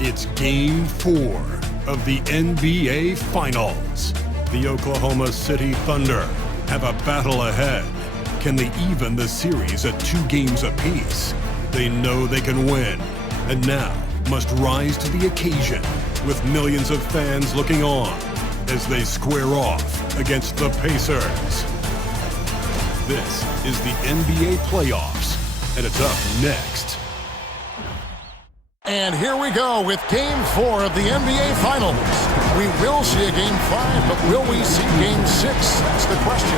It's Game 4 of the NBA Finals. The Oklahoma City Thunder have a battle ahead. Can they even the series at 2 games apiece? They know they can win, and now must rise to the occasion with millions of fans looking on as they square off against the Pacers. This is the NBA playoffs, and it's up next. And here we go with Game 4 of the NBA Finals. We will see a Game 5, but will we see Game 6? That's the question.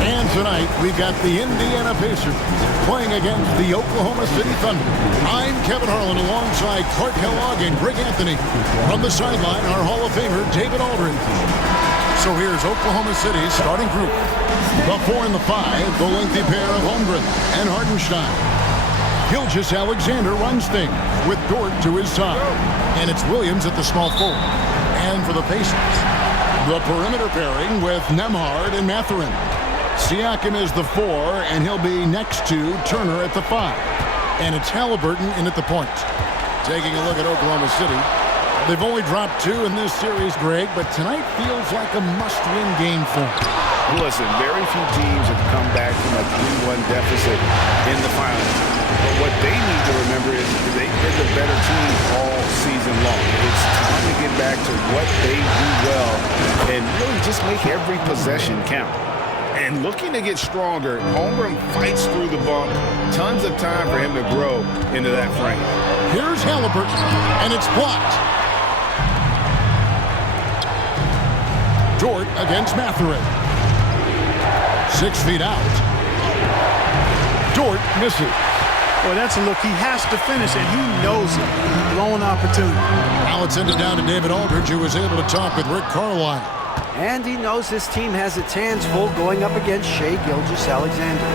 And tonight, we've got the Indiana Pacers playing against the Oklahoma City Thunder. I'm Kevin Harlan alongside Clark Kellogg and Greg Anthony. From the sideline, our Hall of Famer, David Aldridge. So here's Oklahoma City's starting group. The 4 and the 5, the lengthy pair of Holmgren and Hartenstein. Gilgeous-Alexander runs things with Dort to his side. And it's Williams at the small forward. And for the Pacers, the perimeter pairing with Nembhard and Mathurin. Siakam is the 4, and he'll be next to Turner at the 5. And it's Halliburton in at the point. Taking a look at Oklahoma City. They've only dropped 2 in this series, Greg, but tonight feels like a must-win game for them. Listen, very few teams have come back from a 3-1 deficit in the finals. But what they need to remember is they've been the better team all season long. It's time to get back to what they do well and really just make every possession count. And looking to get stronger, Holmgren fights through the bump. Tons of time for him to grow into that frame. Here's Halliburton, and it's blocked. Dort against Mathurin. 6 feet out. Dort misses. Boy, that's a look he has to finish, and he knows it. Blown opportunity. Now it's ended down to David Aldridge, who was able to talk with Rick Carlisle. And he knows his team has its hands full going up against Shai Gilgeous-Alexander.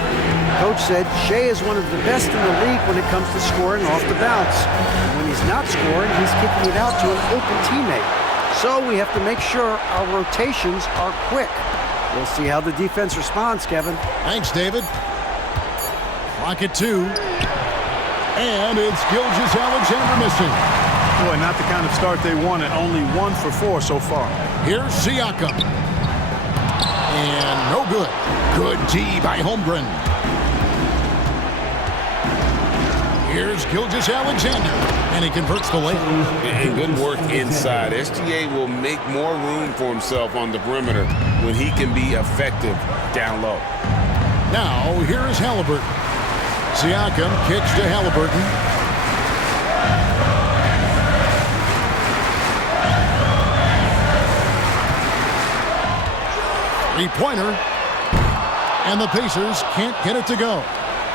Coach said Shai is one of the best in the league when it comes to scoring off the bounce. And when he's not scoring, he's kicking it out to an open teammate. So we have to make sure our rotations are quick. We'll see how the defense responds, Kevin. Thanks, David. Clock at 2. And it's Gilgeous-Alexander missing. Boy, not the kind of start they wanted. Only 1 for 4 so far. Here's Siakam. And no good. Good D by Holmgren. Here's Gilgeous-Alexander. And he converts the layup. And good work inside. SGA will make more room for himself on the perimeter when he can be effective down low. Now, here is Halliburton. Siakam kicks to Halliburton. Three-pointer. And the Pacers can't get it to go.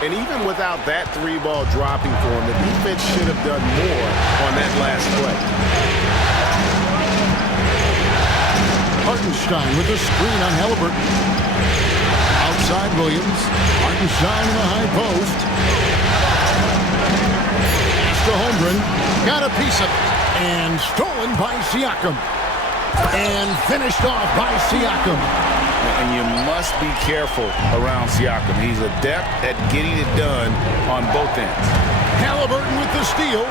And even without that 3-ball dropping for him, the defense should have done more on that last play. Hartenstein with the screen on Halliburton. Outside Williams. Hartenstein in the high post. Pass to Holmgren. Got a piece of it. And stolen by Siakam. And finished off by Siakam. And you must be careful around Siakam. He's adept at getting it done on both ends. Halliburton with the steal.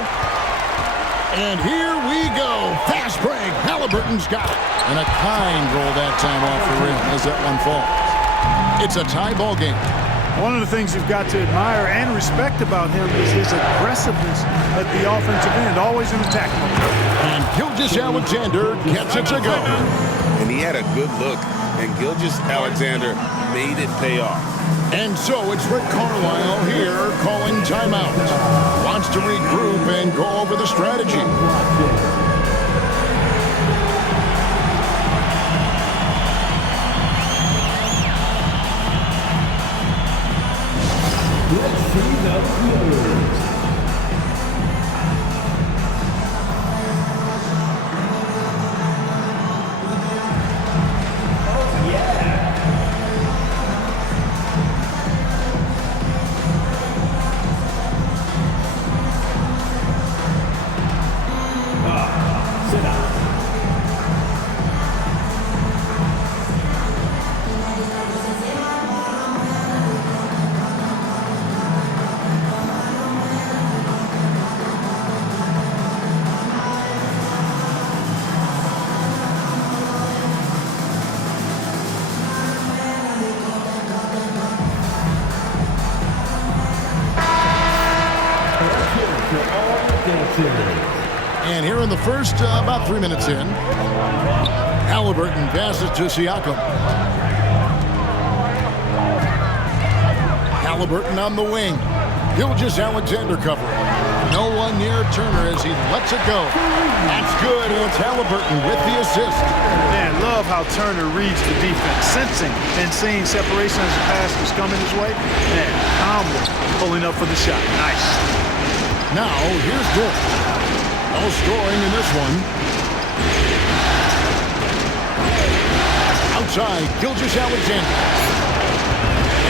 And here we go. Fast break. Halliburton's got it. And a kind roll that time off the rim as that one falls. It's a tie ball game. One of the things you've got to admire and respect about him is his aggressiveness at the offensive end, always in attack mode. And Gilgeous-Alexander gets it to go. And he had a good look, and Gilgeous-Alexander made it pay off. And so it's Rick Carlisle here calling timeout. Wants to regroup and go over the strategy. Let's see the Clippers. Oh, yeah. for all defenses. And here in the first, about 3 minutes in, Halliburton passes to Siakam. Halliburton on the wing. Gilgeous-Alexander covering. No one near Turner as he lets it go. That's good, and it's Halliburton with the assist. Man, love how Turner reads the defense, sensing and seeing separation as the pass is coming his way. Man, calmly pulling up for the shot. Nice. Now, here's Dort. No scoring in this one. Outside, Gilgeous-Alexander.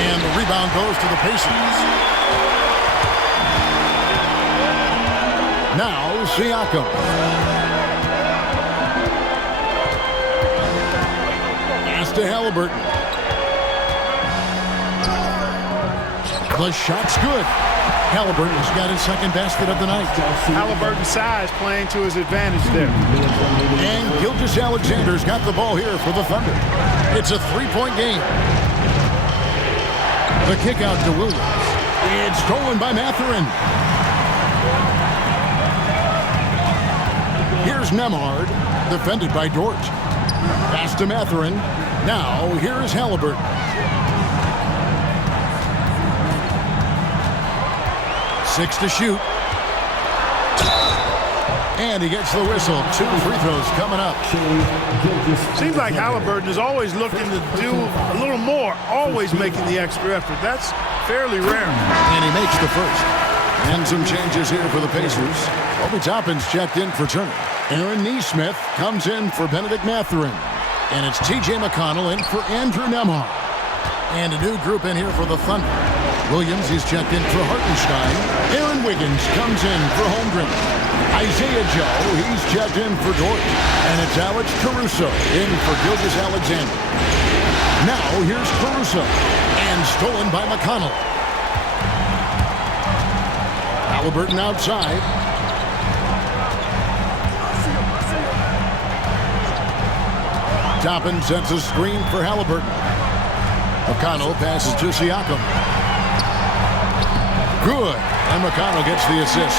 And the rebound goes to the Pacers. Now, Siakam. Pass to Halliburton. The shot's good. Halliburton's got his second basket of the night. Halliburton's size playing to his advantage there. And Gilgeous-Alexander's got the ball here for the Thunder. It's a three-point game. The kick out to Williams. It's stolen by Mathurin. Here's Nemhard, defended by Dort. Pass to Mathurin. Now, here's Halliburton. Six to shoot. And he gets the whistle. 2 free throws coming up. Seems like Halliburton is always looking to do a little more, always making the extra effort. That's fairly rare. And he makes the first. And some changes here for the Pacers. Obi Toppin's checked in for Turner. Aaron Nesmith comes in for Benedict Mathurin. And it's T.J. McConnell in for Andrew Nemhard. And a new group in here for the Thunder. Williams is checked in for Hartenstein. Aaron Wiggins comes in for Holmgren. Isaiah Joe, he's checked in for Dort. And it's Alex Caruso in for Gilgeous-Alexander. Now here's Caruso. And stolen by McConnell. Halliburton outside. Toppin sets a screen for Halliburton. McConnell passes to Siakam. Good. And McConnell gets the assist.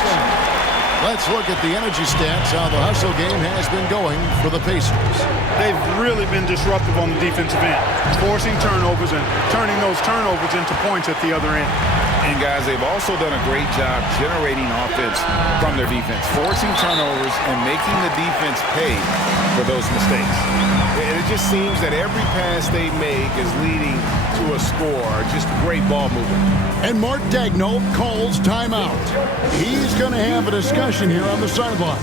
Let's look at the energy stats, how the hustle game has been going for the Pacers. They've really been disruptive on the defensive end, forcing turnovers and turning those turnovers into points at the other end. And guys, they've also done a great job generating offense from their defense, forcing turnovers and making the defense pay for those mistakes. It just seems that every pass they make is leading to a score, just great ball movement. And Mark Daigneault calls timeout. He's going to have a discussion here on the sideline.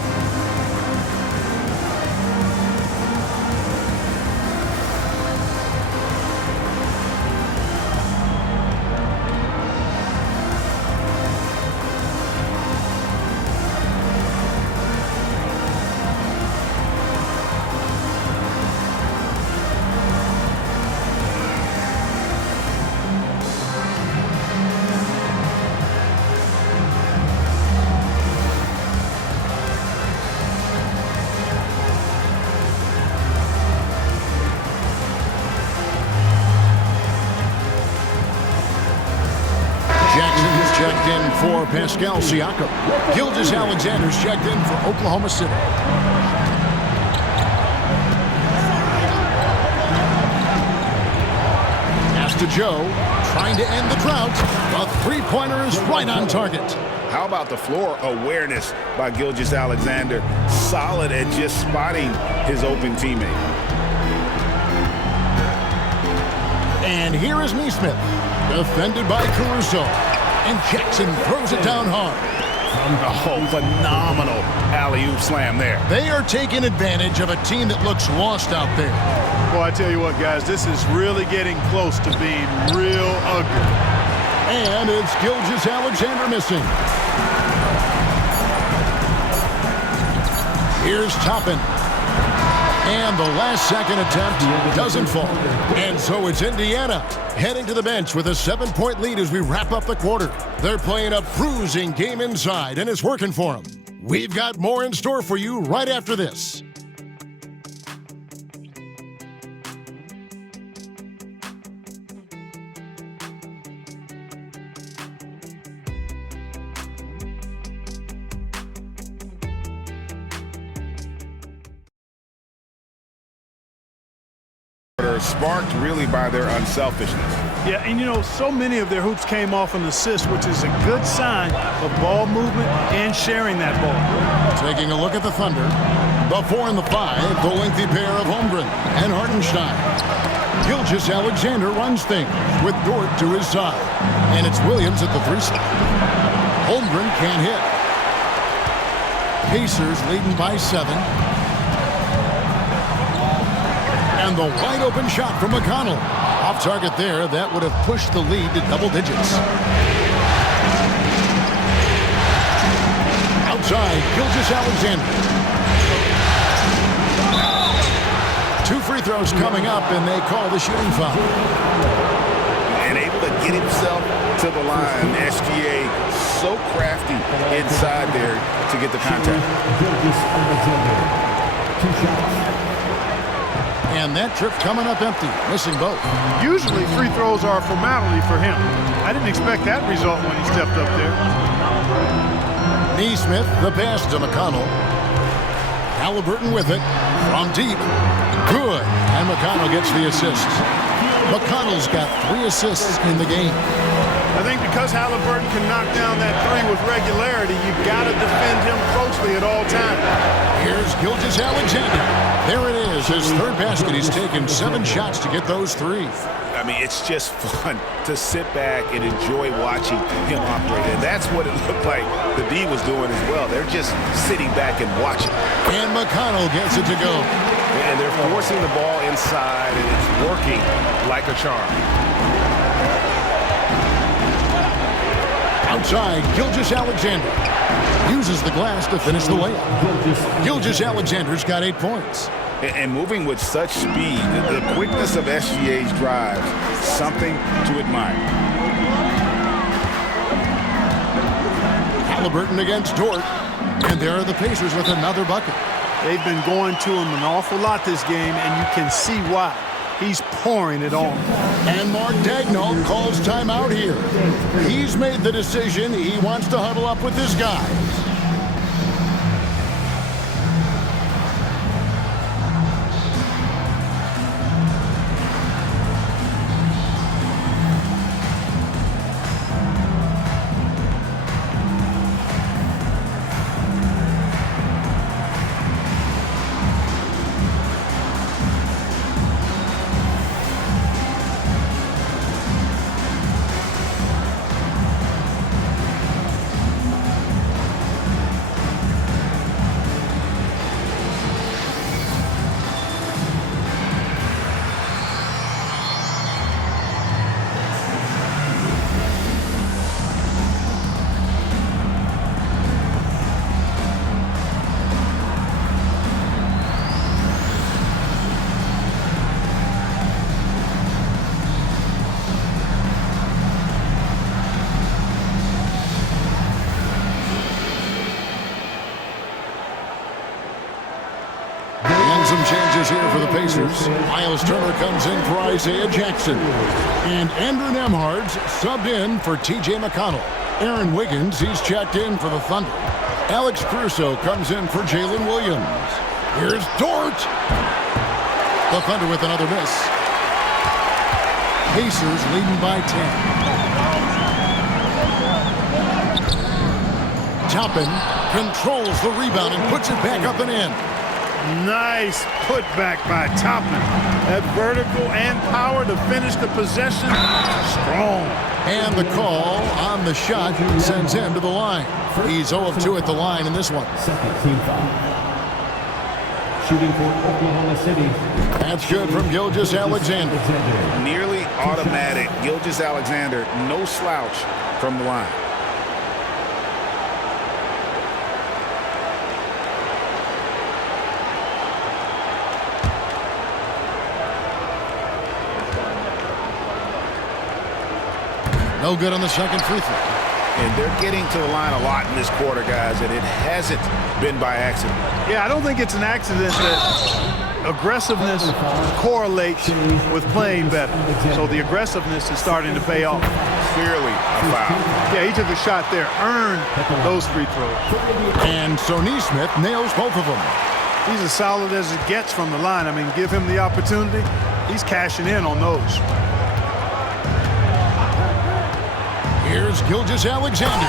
Checked in for Pascal Siakam. Gilgeous-Alexander's checked in for Oklahoma City. Pass to Joe, trying to end the drought. The three-pointer is right on target. How about the floor awareness by Gilgeous-Alexander? Solid at just spotting his open teammate. And here is Nesmith, defended by Caruso. And Jackson throws it down hard. Oh, phenomenal alley-oop slam there. They are taking advantage of a team that looks lost out there. Well, I tell you what, guys, this is really getting close to being real ugly. And it's Gilgeous-Alexander missing. Here's Toppin. And the last-second attempt doesn't fall. And so it's Indiana heading to the bench with a 7-point lead as we wrap up the quarter. They're playing a bruising game inside, and it's working for them. We've got more in store for you right after this. were sparked really by their unselfishness. Yeah, and you know, so many of their hoops came off an assist, which is a good sign of ball movement and sharing that ball. Taking a look at the Thunder. The 4 and the 5, the lengthy pair of Holmgren and Hartenstein. Gilgeous-Alexander runs things with Dort to his side. And it's Williams at the 3 slot. Holmgren can't hit. Pacers leading by 7. And the wide open shot from McConnell. Off target there, that would have pushed the lead to double digits. Outside, Gilgeous-Alexander. 2 free throws coming up, and they call the shooting foul. And able to get himself to the line. SGA so crafty inside there to get the contact. Gilgeous-Alexander. 2 shots. And that trip coming up empty, missing both. Usually free throws are a formality for him. I didn't expect that result when he stepped up there. Neesmith, the pass to McConnell. Halliburton with it from deep. Good. And McConnell gets the assist. McConnell's got 3 assists in the game. I think because Halliburton can knock down that 3 with regularity, you've got to defend him closely at all times. Here's Gilgeous-Alexander. There it is, his 3rd basket. He's taken 7 shots to get those 3. I mean, it's just fun to sit back and enjoy watching him operate. And that's what it looked like the D was doing as well. They're just sitting back and watching. And McConnell gets it to go. And they're forcing the ball inside, and it's working like a charm. Outside, Gilgeous-Alexander uses the glass to finish the layup. Gilgeous-Alexander's got 8 points. And moving with such speed, the quickness of SGA's drives, something to admire. Halliburton against Dort. And there are the Pacers with another bucket. They've been going to him an awful lot this game, and you can see why. He's pouring it on. And Mark Daigneault calls timeout here. He's made the decision. He wants to huddle up with his guys. Some changes here for the Pacers. Miles Turner comes in for Isaiah Jackson. And Andrew Nembhard's subbed in for T.J. McConnell. Aaron Wiggins, he's checked in for the Thunder. Alex Caruso comes in for Jalen Williams. Here's Dort. The Thunder with another miss. Pacers leading by 10. Toppin controls the rebound and puts it back up and in. Nice putback by Toppin. That vertical and power to finish the possession. Strong. And the call on the shot sends him to the line. He's 0 of 2 at the line in this one. Second team foul. Shooting for Oklahoma City. That's good from Gilgeous-Alexander. Nearly automatic. Gilgeous-Alexander, no slouch from the line. No good on the second free throw. And they're getting to the line a lot in this quarter, guys, and it hasn't been by accident. Yeah, I don't think it's an accident that aggressiveness correlates with playing better. So the aggressiveness is starting to pay off. Clearly a foul. Yeah, he took a shot there, earned those free throws. And so Neesmith nails both of them. He's as solid as it gets from the line. I mean, give him the opportunity, He's cashing in on those. Here's Gilgeous-Alexander.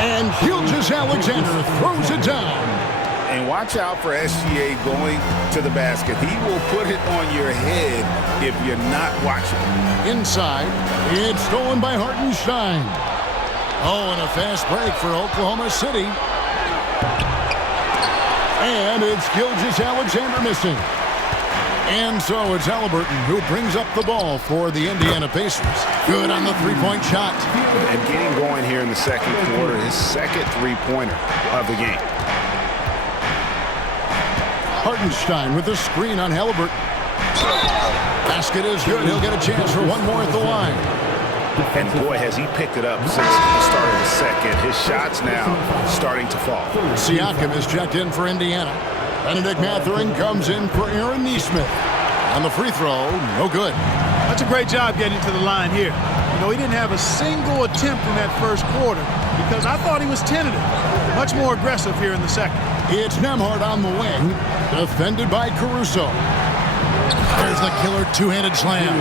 And Gilgeous-Alexander throws it down. And watch out for SGA going to the basket. He will put it on your head if you're not watching. Inside, it's stolen by Hartenstein. Oh, and a fast break for Oklahoma City. And it's Gilgeous-Alexander missing. And so it's Halliburton who brings up the ball for the Indiana Pacers. Good on the three-point shot. And getting going here in the second quarter, his second three-pointer of the game. Hartenstein with the screen on Halliburton. Basket is good. He'll get a chance for one more at the line. And boy, has he picked it up since the start of the second. His shots now starting to fall. Siakam is checked in for Indiana. Benedict Mathurin comes in for Aaron Nesmith. On the free throw, no good. That's a great job getting to the line here. You know, he didn't have a single attempt in that first quarter because I thought he was tentative. Much more aggressive here in the second. It's Nembhard on the wing, defended by Caruso. There's the killer two-handed slam.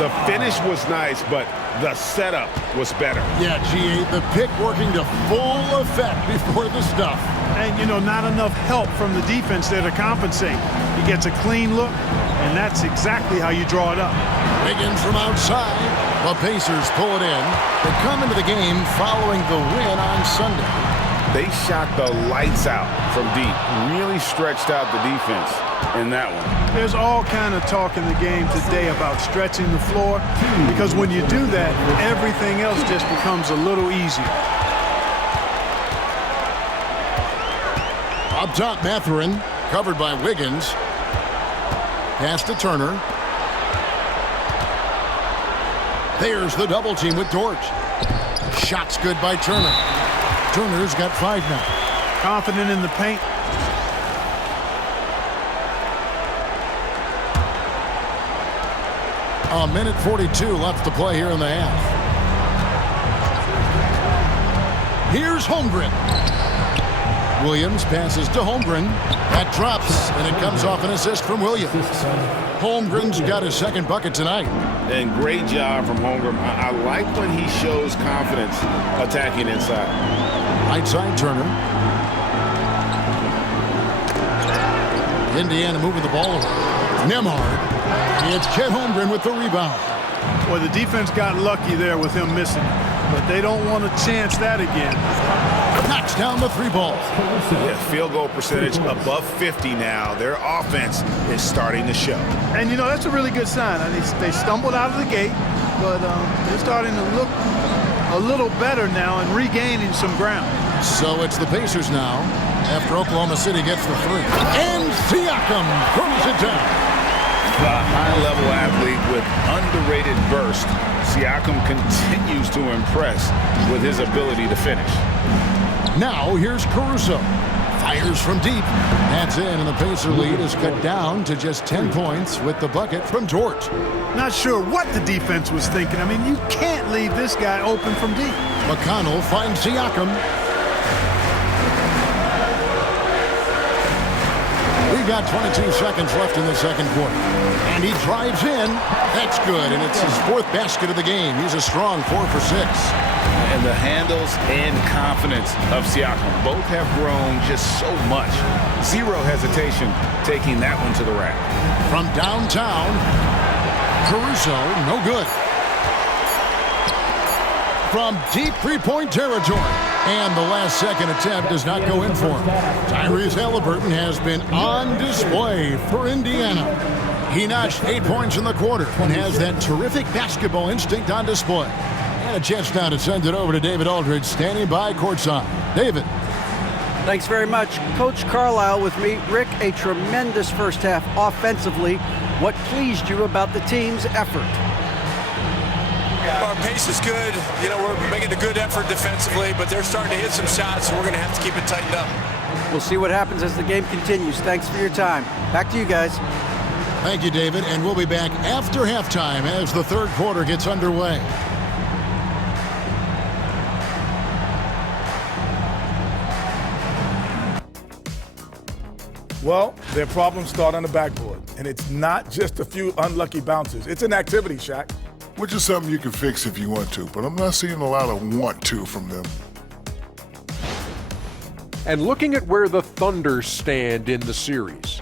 The finish was nice, but the setup was better. Yeah, G.A., the pick working to full effect before the stuff. And, you know, not enough help from the defense there to compensate. He gets a clean look, and that's exactly how you draw it up. Wiggins from outside. The Pacers pull it in. They come into the game following the win on Sunday. They shot the lights out from deep. Really stretched out the defense in that one. There's all kind of talk in the game today about stretching the floor because when you do that, everything else just becomes a little easier. Up top, Mathurin, covered by Wiggins. Pass to Turner. There's the double team with Dort. Shot's good by Turner. Turner's got 5 now. Confident in the paint. A minute 42 left to play here in the half. Here's Holmgren. Williams passes to Holmgren. That drops, and it comes off an assist from Williams. Holmgren's got his second bucket tonight. And great job from Holmgren. I like when he shows confidence attacking inside. Right side, Turner. Indiana moving the ball over. Nembhard. It's Chet Holmgren with the rebound. Well, the defense got lucky there with him missing, but they don't want to chance that again. Knocks down the 3 ball. Yeah, field goal percentage above 50 now. Their offense is starting to show. And, you know, that's a really good sign. I mean, they stumbled out of the gate, but they're starting to look a little better now and regaining some ground. So it's the Pacers now after Oklahoma City gets the 3. And Siakam throws it down. A high-level athlete with underrated burst. Siakam continues to impress with his ability to finish. Now here's Caruso. Fires from deep. That's in, and the Pacer lead is cut down to just 10 points with the bucket from Dort. Not sure what the defense was thinking. I mean, you can't leave this guy open from deep. McConnell finds Siakam. We've got 22 seconds left in the second quarter. And he drives in. That's good, and it's his 4th basket of the game. He's a strong 4 for 6. And the handles and confidence of Siakam both have grown just so much. Zero hesitation taking that one to the rack. From downtown, Caruso, no good. From deep 3-point territory. And the last-second attempt does not go in for him. Tyrese Halliburton has been on display for Indiana. He notched 8 points in the quarter and has that terrific basketball instinct on display. And a chance now to send it over to David Aldridge, standing by courtside. David. Thanks very much. Coach Carlisle with me. Rick, a tremendous first half offensively. What pleased you about the team's effort? Our pace is good. You know, we're making a good effort defensively, but they're starting to hit some shots, so we're going to have to keep it tightened up. We'll see what happens as the game continues. Thanks for your time. Back to you guys. Thank you, David, and we'll be back after halftime as the third quarter gets underway. Well, their problems start on the backboard, and it's not just a few unlucky bounces. It's an activity, Shaq. Which is something you can fix if you want to, but I'm not seeing a lot of want to from them. And looking at where the Thunder stand in the series,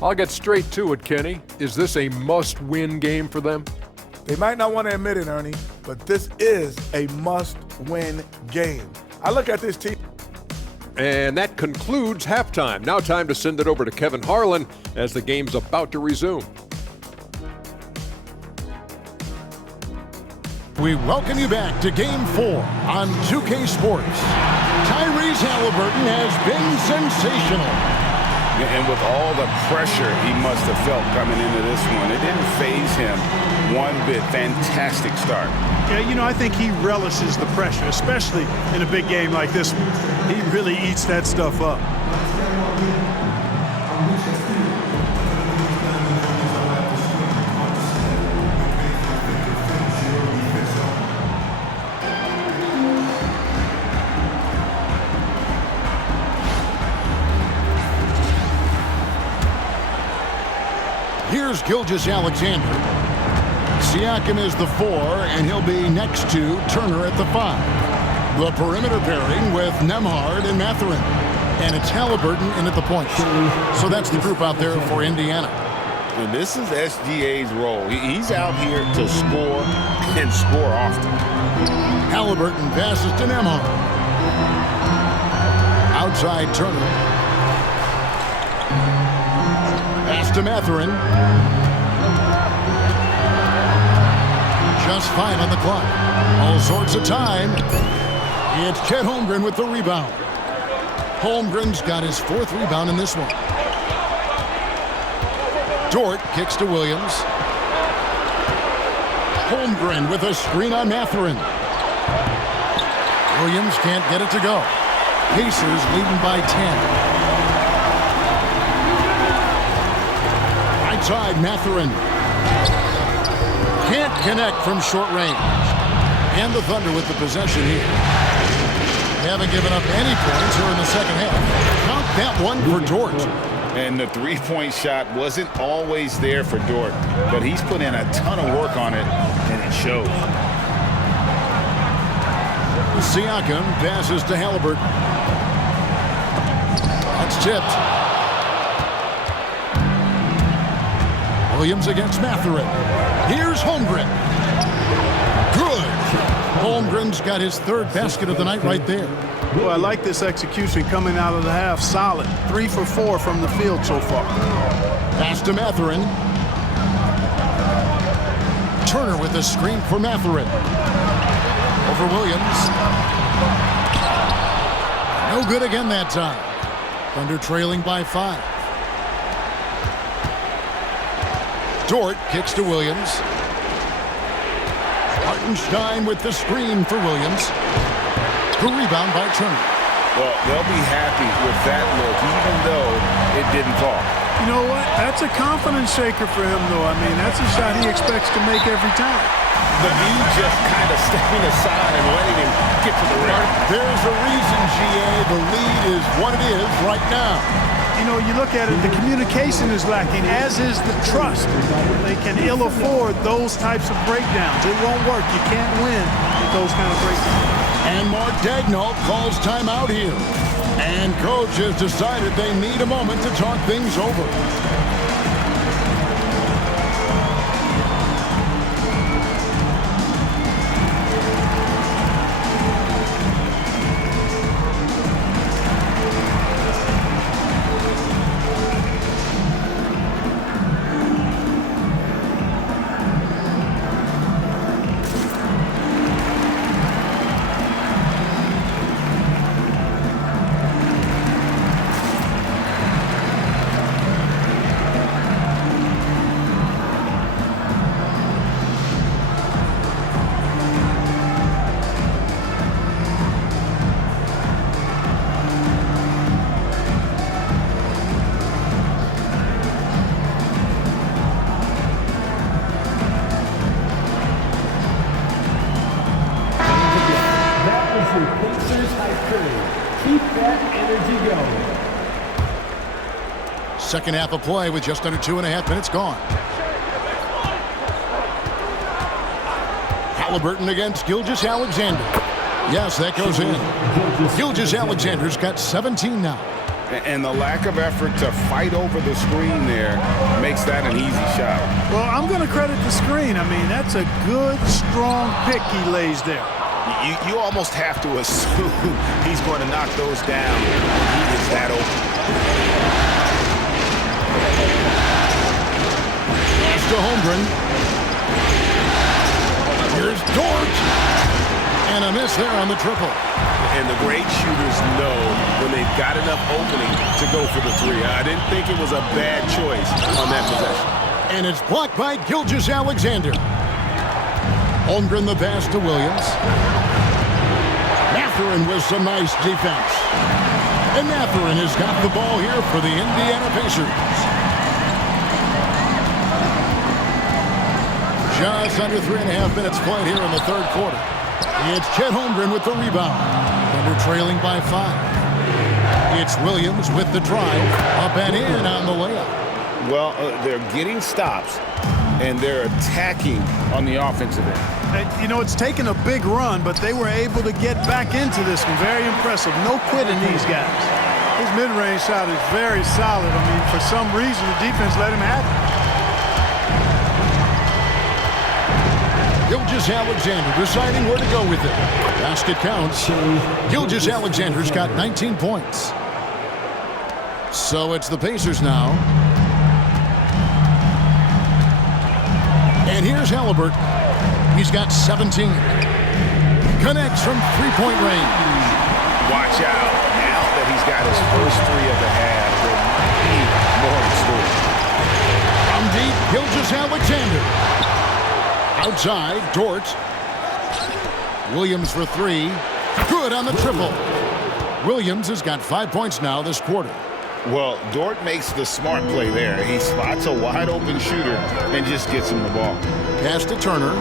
I'll get straight to it, Kenny. Is this a must-win game for them? They might not want to admit it, Ernie, but this is a must-win game. I look at this team. And that concludes halftime. Now time to send it over to Kevin Harlan as the game's about to resume. We welcome you back to Game 4 on 2K Sports. Tyrese Halliburton has been sensational. And with all the pressure he must have felt coming into this one, it didn't faze him one bit. Fantastic start. Yeah, you know, I think he relishes the pressure, especially in a big game like this one. He really eats that stuff up. Here's Gilgeous-Alexander. Siakam is the 4, and he'll be next to Turner at the 5. The perimeter pairing with Nembhard and Mathurin. And it's Halliburton in at the point. So that's the group out there for Indiana. And this is SGA's role. He's out here to score and score often. Halliburton passes to Nembhard. Outside Turner. Pass to Mathurin. Just 5 on the clock. All sorts of time. It's Chet Holmgren with the rebound. Holmgren's got his 4th rebound in this one. Dort kicks to Williams. Holmgren with a screen on Mathurin. Williams can't get it to go. Pacers leading by 10. Right side, Mathurin. Can't connect from short range. And the Thunder with the possession here. They haven't given up any points here in the second half. Count that one for Dort. And the three-point shot wasn't always there for Dort, but he's put in a ton of work on it, and it shows. Siakam passes to Halliburton. That's tipped. Williams against Mathurin. Here's Holmgren. Good. Holmgren's got his 3rd basket of the night right there. Boy, I like this execution coming out of the half. Solid. 3 for 4 from the field so far. Pass to Mathurin. Turner with a screen for Mathurin. Over Williams. No good again that time. Thunder trailing by 5. Dort kicks to Williams. Hartenstein with the screen for Williams. The rebound by Turner. Well, they'll be happy with that look, even though it didn't fall. You know what? That's a confidence shaker for him, though. I mean, that's a shot he expects to make every time. The view just kind of stepping aside and letting him get to the rim. There's a reason, GA. The lead is what it is right now. You know, you look at it, the communication is lacking, as is the trust. They can ill afford those types of breakdowns. It won't work. You can't win with those kind of breakdowns. And Mark Daigneault calls timeout here. And coach has decided they need a moment to talk things over. Pacers high period. Keep that energy going. Second half of play with just under 2.5 minutes gone. Halliburton against Gilgeous-Alexander. Yes, that goes in. Gilgeous-Alexander's got 17 now. And the lack of effort to fight over the screen there makes that an easy shot. Well, I'm going to credit the screen. I mean, that's a good, strong pick he lays there. You almost have to assume he's going to knock those down. He is that open. Pass to Holmgren. Here's Dort. And a miss there on the triple. And the great shooters know when they've got enough opening to go for the three. I didn't think it was a bad choice on that possession. And it's blocked by Gilgeous-Alexander. Holmgren the pass to Williams. Mathurin with some nice defense. And Mathurin has got the ball here for the Indiana Pacers. Just under 3.5 minutes played here in the third quarter. It's Chet Holmgren with the rebound. Thunder trailing by 5. It's Williams with the drive. Up and in on the layup. Well, they're getting stops, and they're attacking on the offensive end. You know, it's taken a big run, but they were able to get back into this one. Very impressive. No quitting these guys. His mid-range shot is very solid. I mean, for some reason, the defense let him have it. Gilgeous-Alexander deciding where to go with it. Basket counts. Gilgeous-Alexander's got 19 points. So it's the Pacers now. And here's Halliburton. He's got 17. Connects from three-point range. Watch out. Now that he's got his first three of the half, there might be more in store. From deep, Gilgeous-Alexander. Outside, Dort. Williams for 3. Good on the triple. Williams has got 5 points now this quarter. Well, Dort makes the smart play there. He spots a wide-open shooter and just gets him the ball. Pass to Turner.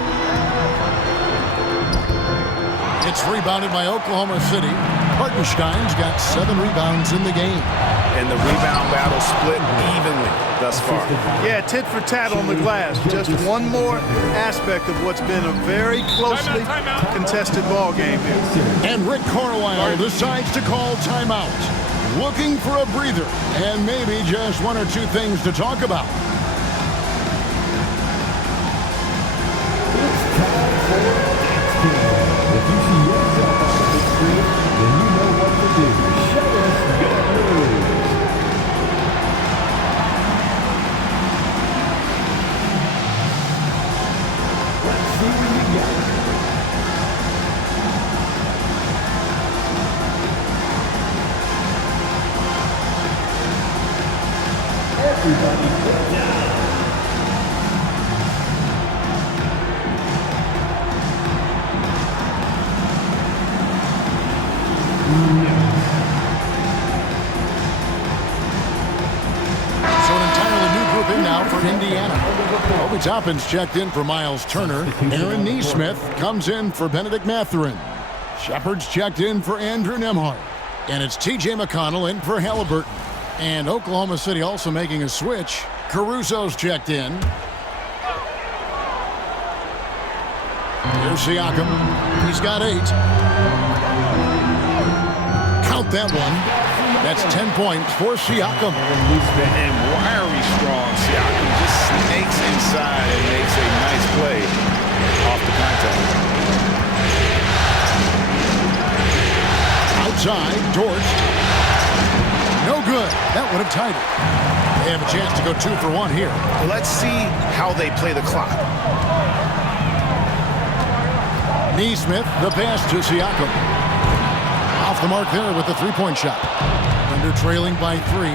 It's rebounded by Oklahoma City. Hartenstein's got 7 rebounds in the game. And the rebound battle split evenly thus far. Yeah, tit for tat on the glass. Just one more aspect of what's been a very closely contested ball game here. And Rick Carlisle decides to call timeout. Looking for a breather and maybe just 1 or 2 things to talk about. It's time for X Game. If you see yourself on the big screen, then you know what to do. Show us your moves. Let's see what you got. Everybody get down. So an entirely new group in now for Indiana. Obi Toppin's checked in for Miles Turner. Aaron Nesmith comes in for Benedict Mathurin. Shepard's checked in for Andrew Nembhard. And it's T.J. McConnell in for Halliburton. And Oklahoma City also making a switch. Caruso's checked in. Here's Siakam. He's got 8. Count that one. That's 10 points for Siakam. And wiry strong. Siakam just snakes inside and makes a nice play off the contact. Outside, Dort. No good. That would have tied it. They have a chance to go 2 for 1 here. Let's see how they play the clock. Nesmith, the pass to Siakam. Off the mark there with the three-point shot. Thunder trailing by 3.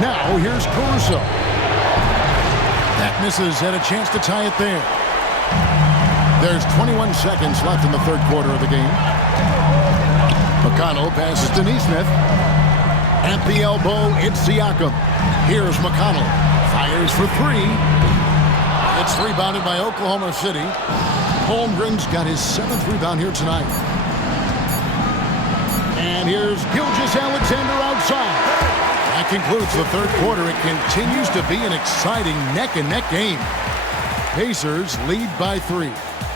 Now here's Caruso. That misses. Had a chance to tie it there. There's 21 seconds left in the third quarter of the game. McConnell passes to Nesmith. At the elbow, it's Siakam. Here's McConnell. Fires for 3. It's rebounded by Oklahoma City. Holmgren's got his 7th rebound here tonight. And here's Gilgeous-Alexander outside. That concludes the third quarter. It continues to be an exciting neck-and-neck game. Pacers lead by 3.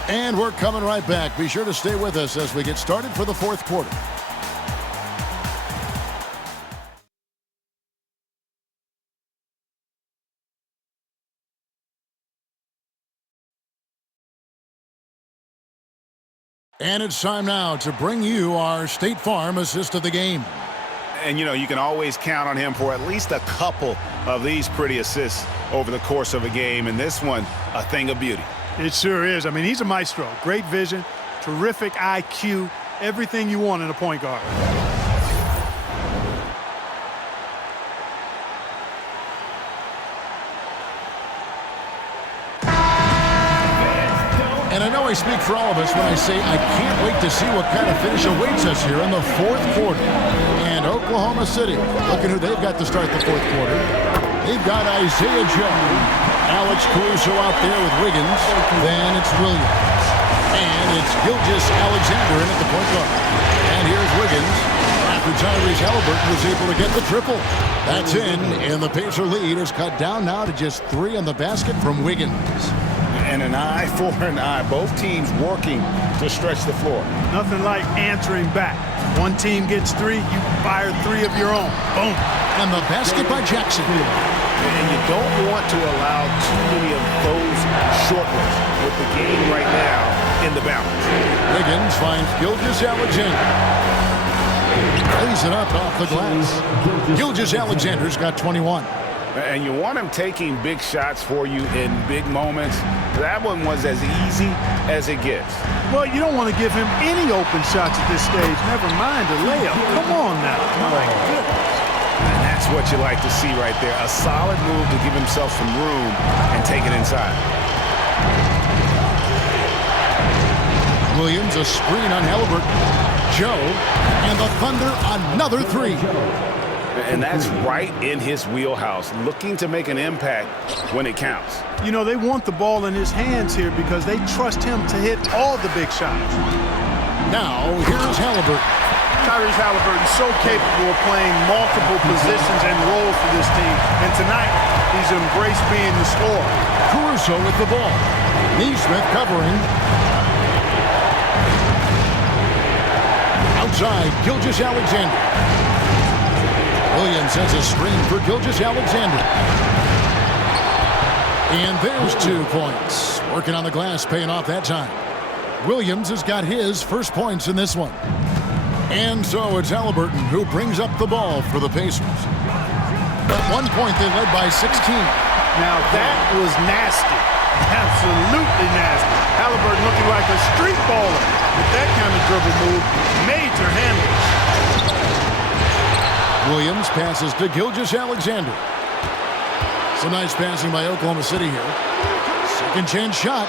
And we're coming right back. Be sure to stay with us as we get started for the fourth quarter. And it's time now to bring you our State Farm assist of the game. And, you can always count on him for at least a couple of these pretty assists over the course of a game. And this one, a thing of beauty. It sure is. I mean, he's a maestro. Great vision, terrific IQ, everything you want in a point guard. And I know I speak for all of us when I say I can't wait to see what kind of finish awaits us here in the fourth quarter. And Oklahoma City, look at who they've got to start the fourth quarter. They've got Isaiah Joe, Alex Caruso out there with Wiggins, then it's Williams. And it's Gilgeous-Alexander in at the point guard. And here's Wiggins after Tyrese Halliburton was able to get the triple. That's in, and the Pacer lead is cut down now to just 3 on the basket from Wiggins. And an eye for an eye. Both teams working to stretch the floor. Nothing like answering back. One team gets 3, you fire 3 of your own. Boom. And the basket by Jackson. And you don't want to allow too many of those short ones with the game right now in the balance. Wiggins finds Gilgeous-Alexander. Lays it up off the glass. Gilgeous-Alexander's got 21. And you want him taking big shots for you in big moments. That one was as easy as it gets. Well, you don't want to give him any open shots at this stage. Never mind a layup. Come on now. My goodness. And that's what you like to see right there. A solid move to give himself some room and take it inside. Williams, a screen on Halliburton. Joe, and the Thunder, another 3. And that's right in his wheelhouse, looking to make an impact when it counts. They want the ball in his hands here because they trust him to hit all the big shots. Now, here's Halliburton. Tyrese Halliburton so capable of playing multiple positions and roles for this team. And tonight, he's embraced being the scorer. Caruso with the ball. Neesmith covering. Outside, Gilgeous-Alexander. Williams has a screen for Gilgeous-Alexander. And there's 2 points. Working on the glass, paying off that time. Williams has got his first points in this one. And so it's Halliburton who brings up the ball for the Pacers. At one point, they led by 16. Now that was nasty. Absolutely nasty. Halliburton looking like a street baller with that kind of dribble move. Major handles. Williams passes to Gilgeous-Alexander. Some nice passing by Oklahoma City here. Second chance shot,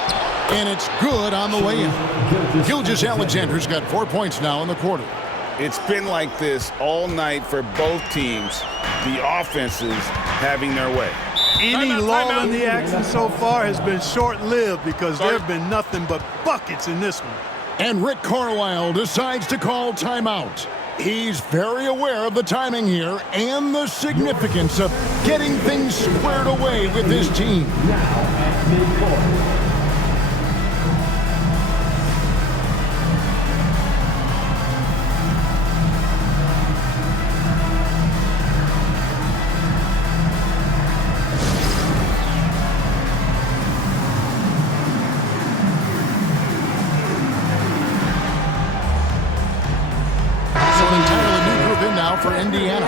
and it's good on the way in. Gilgeous-Alexander's got 4 points now in the quarter. It's been like this all night for both teams. The offenses having their way. Any lull in the action so far has been short-lived because there have been nothing but buckets in this one. And Rick Carlisle decides to call timeout. He's very aware of the timing here and the significance of getting things squared away with his team. Now at midcourt. For Indiana.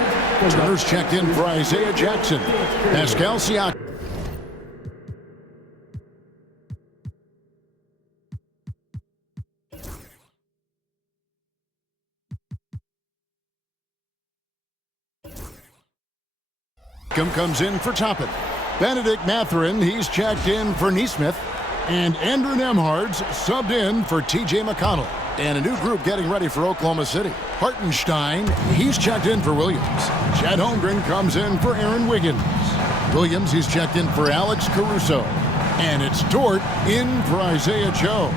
Turner's checked in for Isaiah Jackson. Pascal Siakam. Comes in for Toppin. Benedict Mathurin, he's checked in for Neesmith. And Andrew Nembhard's subbed in for T.J. McConnell. And a new group getting ready for Oklahoma City. Hartenstein, he's checked in for Williams. Chad Holmgren comes in for Aaron Wiggins. Williams, he's checked in for Alex Caruso. And it's Dort in for Isaiah Joe.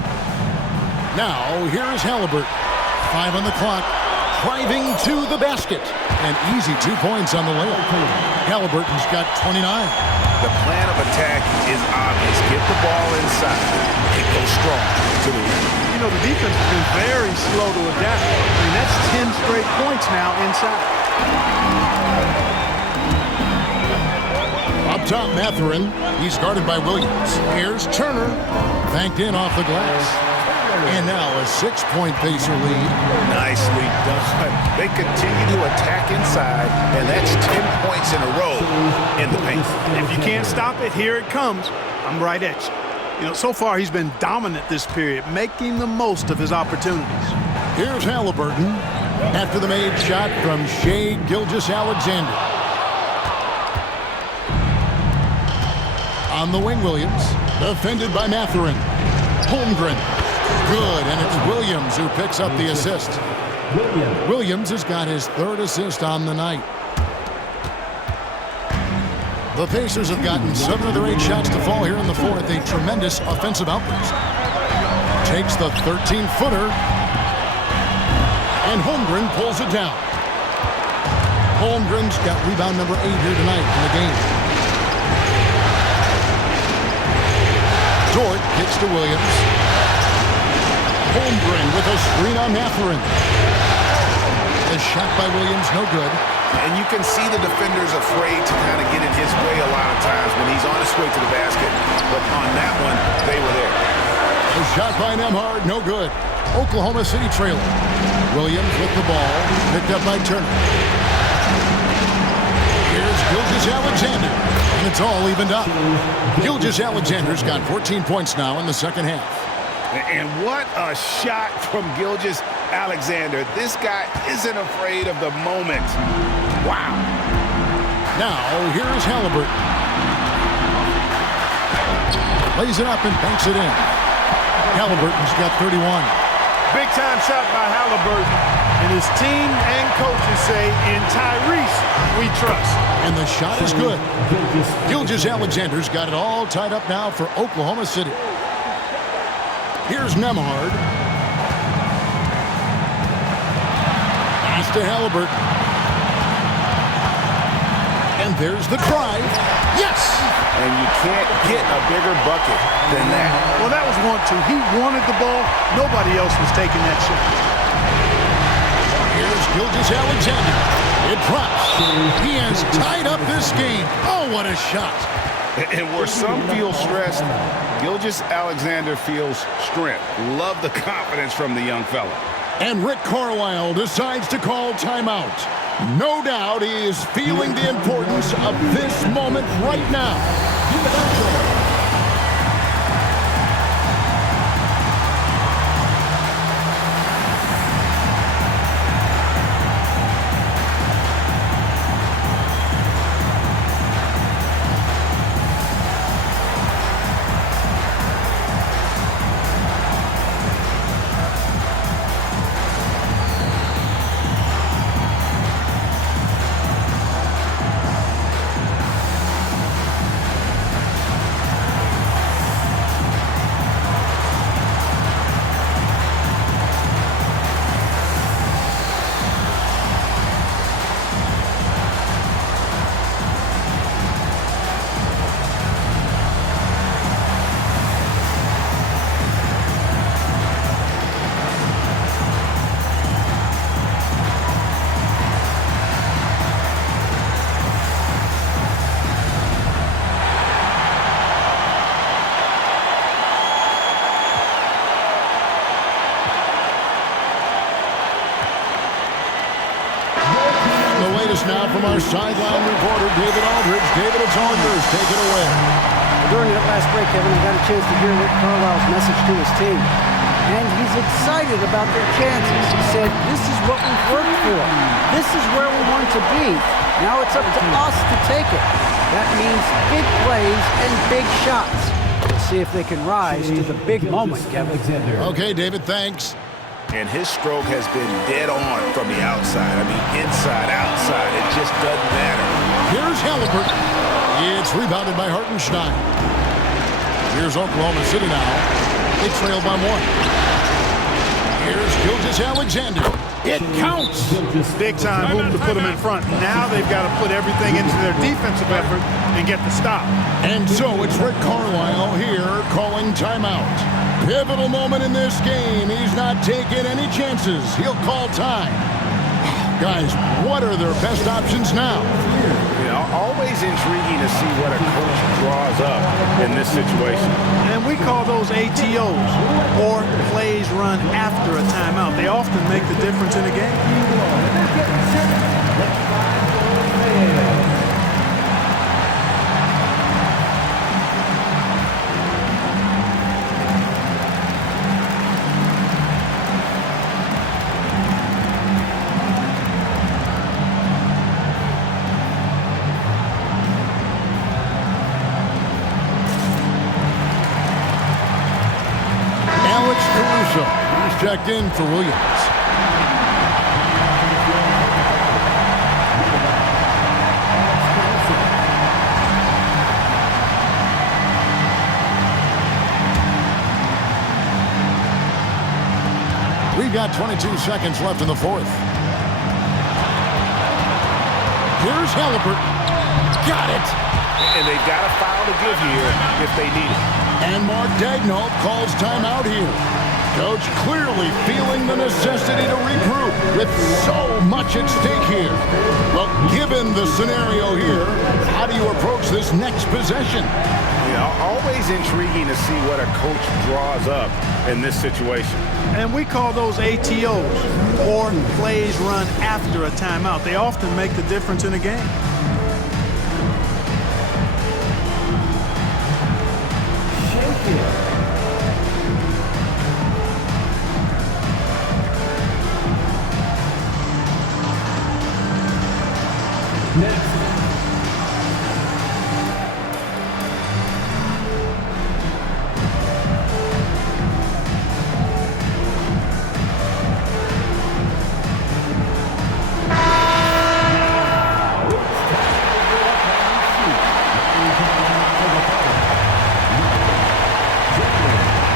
Now, here's Halliburton. 5 on the clock. driving to the basket. An easy 2 points on the layup. Halliburton's got 29. The plan of attack is obvious. Get the ball inside and go strong to the rim. You know, the defense has been very slow to adapt. I mean, that's 10 straight points now inside. Up top, Mathurin. He's guarded by Williams. Here's Turner. Banked in off the glass. And now a 6-point Pacer lead. Nicely done. They continue to attack inside, and that's 10 points in a row in the paint. If you can't stop it, here it comes. I'm right at you. You know, so far he's been dominant this period, making the most of his opportunities. Here's Halliburton after the made shot from Shai Gilgeous-Alexander. On the wing, Williams. Defended by Mathurin. Holmgren. Good, and it's Williams who picks up the assist. Williams has got his 3rd assist on the night. The Pacers have gotten 7 of their 8 shots to fall here in the 4th. A tremendous offensive outburst. Takes the 13-footer. And Holmgren pulls it down. Holmgren's got rebound number 8 here tonight in the game. Dort gets to Williams. Holmgren with a screen on Mathurin. The shot by Williams, no good. And you can see the defenders afraid to kind of get in his way a lot of times when he's on his way to the basket. But on that one, they were there. The shot by Nembhard, no good. Oklahoma City trailing. Williams with the ball, picked up by Turner. Here's Gilgeous-Alexander, and it's all evened up. Gilgeous-Alexander's got 14 points now in the second half. And what a shot from Gilgeous-Alexander. This guy isn't afraid of the moment. Wow. Now, here's Halliburton. Lays it up and banks it in. Halliburton's got 31. Big-time shot by Halliburton. And his team and coaches say, in Tyrese, we trust. And the shot is good. Gilgeous-Alexander's got it all tied up now for Oklahoma City. Here's Nembhard. Pass to Halliburton. And there's the drive. Yes! And you can't get a bigger bucket than that. Well, that was 1-2. He wanted the ball. Nobody else was taking that shot. Here's Gilgeous-Alexander. It drops. He has tied up this game. Oh, what a shot. And where some feel stressed, Gilgeous-Alexander feels strength. Love the confidence from the young fella. And Rick Carlisle decides to call timeout. No doubt he is feeling the importance of this moment right now. Now from our sideline reporter, David Aldridge. David, it's all yours. Take it away. During that last break, Kevin, I got a chance to hear Rick Carlisle's message to his team. And he's excited about their chances. He said, this is what we've worked for. This is where we want to be. Now it's up to us to take it. That means big plays and big shots. Let's see if they can rise to the big moment, Kevin. Okay, David, thanks. And his stroke has been dead on from the outside. I mean, inside, outside, it just doesn't matter. Here's Halliburton. It's rebounded by Hartenstein. Here's Oklahoma City now. They trail by 1. Here's Gilgeous-Alexander. It counts. Big time move to put them in front. Now they've got to put everything into their defensive effort and get the stop. And so it's Rick Carlisle here calling timeout. Pivotal moment in this game. He's not taking any chances. He'll call time. Guys, what are their best options now? Always intriguing to see what a coach draws up in this situation. And we call those ATOs, or plays run after a timeout. They often make the difference in a game. He's checked in for Williams. We've got 22 seconds left in the fourth. Here's Halliburton. Got it. And they've got a foul to give here if they need it. And Mark Daigneault calls timeout here. Coach clearly feeling the necessity to regroup with so much at stake here. Well, given the scenario here, how do you approach this next possession? Always intriguing to see what a coach draws up in this situation. And we call those ATOs, or plays run after a timeout. They often make the difference in a game.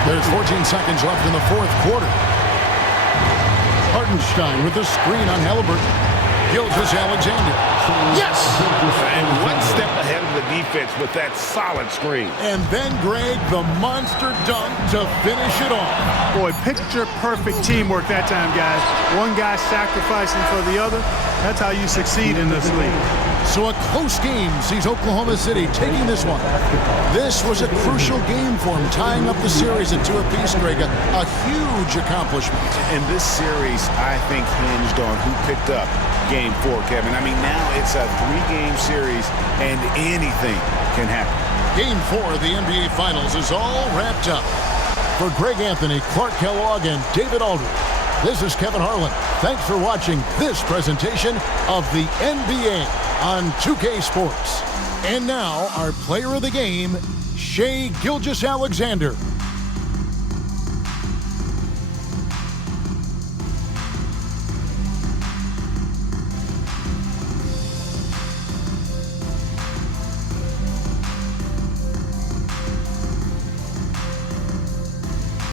There's 14 seconds left in the fourth quarter. Hartenstein with the screen on Halliburton. Gilgeous-Alexander. Yes! And one step ahead of the defense with that solid screen. And then, Greg, the monster dunk to finish it off. Boy, picture-perfect teamwork that time, guys. One guy sacrificing for the other. That's how you succeed in this league. So a close game sees Oklahoma City taking this one. This was a crucial game for them, tying up the series at 2 apiece, Greg. A huge accomplishment. And this series, I think, hinged on who picked up Game 4, Kevin. I mean, now it's a 3-game series, and anything can happen. Game 4 of the NBA Finals is all wrapped up. For Greg Anthony, Clark Kellogg, and David Aldridge, this is Kevin Harlan. Thanks for watching this presentation of the NBA on 2K Sports. And now, our player of the game, Shai Gilgeous-Alexander.